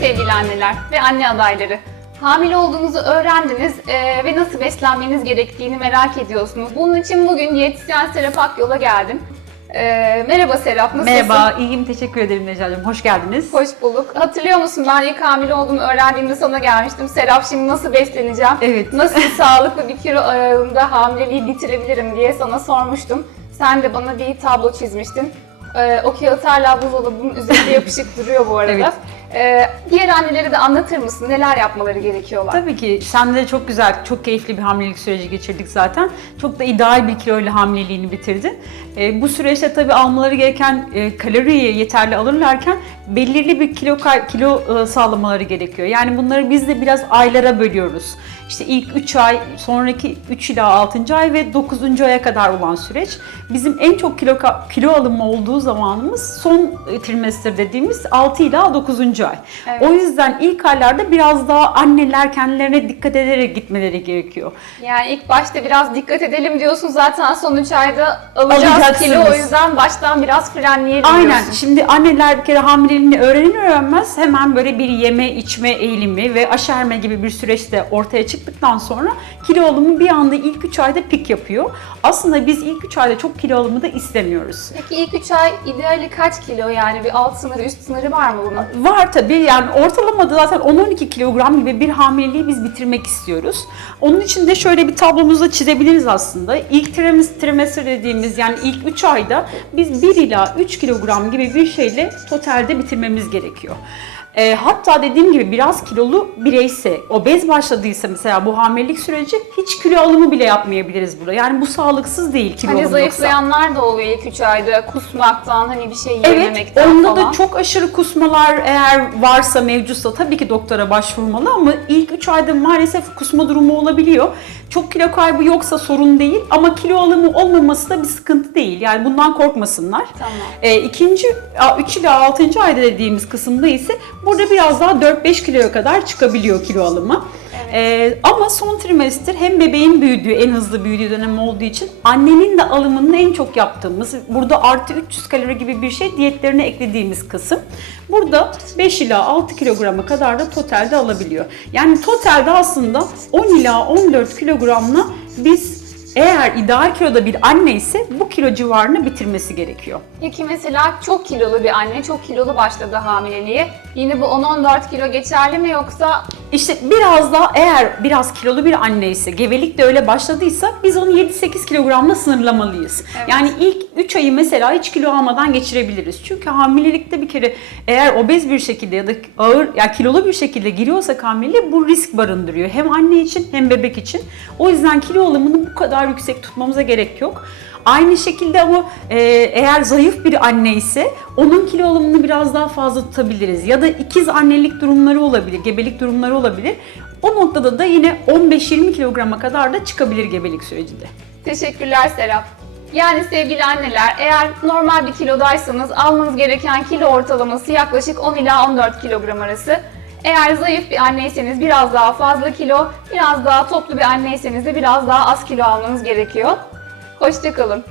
sevgili anneler ve anne adayları. Hamile olduğunuzu öğrendiniz eee, ve nasıl beslenmeniz gerektiğini merak ediyorsunuz. Bunun için bugün diyetisyen Serap Akyol'a geldim. Eee, merhaba Serap, nasılsın? Merhaba, iyiyim. Teşekkür ederim Necla'cığım. Hoş geldiniz. Hoş bulduk. Hatırlıyor musun ben ilk hamile olduğumu öğrendiğimde sana gelmiştim. Serap şimdi nasıl besleneceğim? Evet. Nasıl sağlıklı bir kilo aralığında hamileliği bitirebilirim diye sana sormuştum. Sen de bana bir tablo çizmiştin. Ee, o kağıt hala buzdolabının üzerinde yapışık duruyor bu arada. Evet. Ee, diğer annelere de anlatır mısın? Neler yapmaları gerekiyorlar? Tabii ki sen de çok güzel, çok keyifli bir hamilelik süreci geçirdik zaten. Çok da ideal bir kiloyla hamileliğini bitirdin. Ee, bu süreçte tabii almaları gereken e, kaloriyi yeterli alırlarken belirli bir kilo kilo e, sağlamaları gerekiyor. Yani bunları biz de biraz aylara bölüyoruz. İşte ilk 3 ay, sonraki 3 ila 6. ay ve 9. aya kadar olan süreç. Bizim en çok kilo kilo alımı olduğu zamanımız son trimester dediğimiz 6 ila 9. ay. Evet. O yüzden ilk aylarda biraz daha anneler kendilerine dikkat ederek gitmeleri gerekiyor. Yani ilk başta biraz dikkat edelim diyorsun zaten son 3 ayda alacağız kilo o yüzden baştan biraz frenleyelim Aynen. diyorsun. Şimdi anneler bir kere hamileliğini öğrenir öğrenmez hemen böyle bir yeme içme eğilimi ve aşerme gibi bir süreçte ortaya çıktıktan sonra kilo alımı bir anda ilk 3 ayda pik yapıyor. Aslında biz ilk 3 ayda çok kilo alımı da istemiyoruz. Peki ilk 3 ay ideali kaç kilo yani bir alt sınırı üst sınırı var mı bunun? Var tabii yani ortalamada zaten 10-12 kilogram gibi bir hamileliği biz bitirmek istiyoruz. Onun için de şöyle bir tablomuzda çizebiliriz aslında. İlk trimes- trimester dediğimiz yani ilk 3 ayda biz 1 ila 3 kilogram gibi bir şeyle totalde bitirmemiz gerekiyor. Ee, hatta dediğim gibi biraz kilolu bireyse, obez başladıysa mesela bu hamilelik süreci hiç kilo alımı bile yapmayabiliriz burada. Yani bu sağlıksız değil kilo Hani alımı zayıflayanlar da oluyor ilk 3 ayda kusmaktan hani bir şey Evet, yememekten onda falan. da çok aşırı kusmalar eğer varsa mevcutsa tabii ki doktora başvurmalı ama ilk 3 ayda maalesef kusma durumu olabiliyor. Çok kilo kaybı yoksa sorun değil ama kilo alımı olmaması da bir sıkıntı değil. Yani bundan korkmasınlar. Tamam. E, ikinci 3 ila 6. ayda dediğimiz kısımda ise burada biraz daha 4-5 kiloya kadar çıkabiliyor kilo alımı. E, ama son trimester hem bebeğin büyüdüğü, en hızlı büyüdüğü dönem olduğu için annenin de alımını en çok yaptığımız, burada artı 300 kalori gibi bir şey diyetlerine eklediğimiz kısım. Burada 5 ila 6 kilograma kadar da totalde alabiliyor. Yani totalde aslında 10 ila 14 kilogramla biz eğer ideal kiloda bir anne ise bu kilo civarını bitirmesi gerekiyor. Peki mesela çok kilolu bir anne, çok kilolu başladı hamileliğe. Yine bu 10-14 kilo geçerli mi yoksa İşte biraz daha eğer biraz kilolu bir anne ise, gebelik de öyle başladıysa biz onu 7-8 kilogramla sınırlamalıyız. Evet. Yani ilk 3 ayı mesela hiç kilo almadan geçirebiliriz. Çünkü hamilelikte bir kere eğer obez bir şekilde ya da ağır yani kilolu bir şekilde giriyorsak hamileliğe bu risk barındırıyor. Hem anne için hem bebek için. O yüzden kilo alımını bu kadar yüksek tutmamıza gerek yok. Aynı şekilde ama e, eğer zayıf bir anne ise onun kilo alımını biraz daha fazla tutabiliriz. Ya da ikiz annelik durumları olabilir, gebelik durumları olabilir. O noktada da yine 15-20 kilograma kadar da çıkabilir gebelik sürecinde. Teşekkürler Serap. Yani sevgili anneler eğer normal bir kilodaysanız almanız gereken kilo ortalaması yaklaşık 10 ila 14 kilogram arası. Eğer zayıf bir anneyseniz biraz daha fazla kilo, biraz daha toplu bir anneyseniz de biraz daha az kilo almanız gerekiyor. Hoşçakalın.